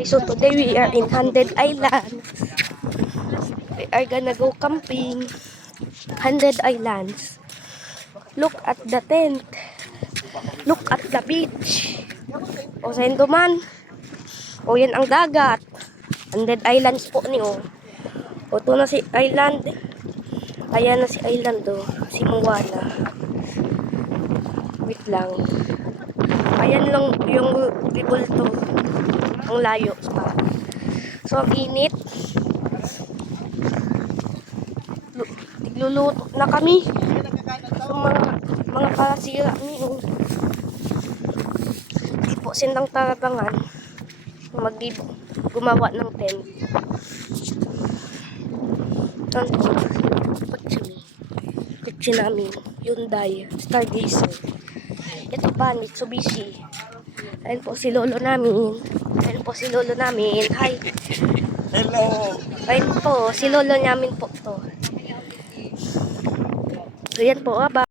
So today we are in Hundred Island. We are gonna go camping. Hundred Islands. Look at the tent. Look at the beach. O sendo man. O yan ang dagat. Hundred Islands po ni o. O to na si island. Ayan na si island o. Si Moana. Wait lang. Ayan lang yung ribulto. Ang layo pa. So ang init. Nagluluto na kami. So mga palasira ni Di po sindang taratangan. Gumawa ng tent. Ito kutsi namin. Hyundai Stargazer. Ito pa Mitsubishi. Ayun po si lolo namin. Hi. Hello. Ayun po si lolo namin po to. So yan po. Bye.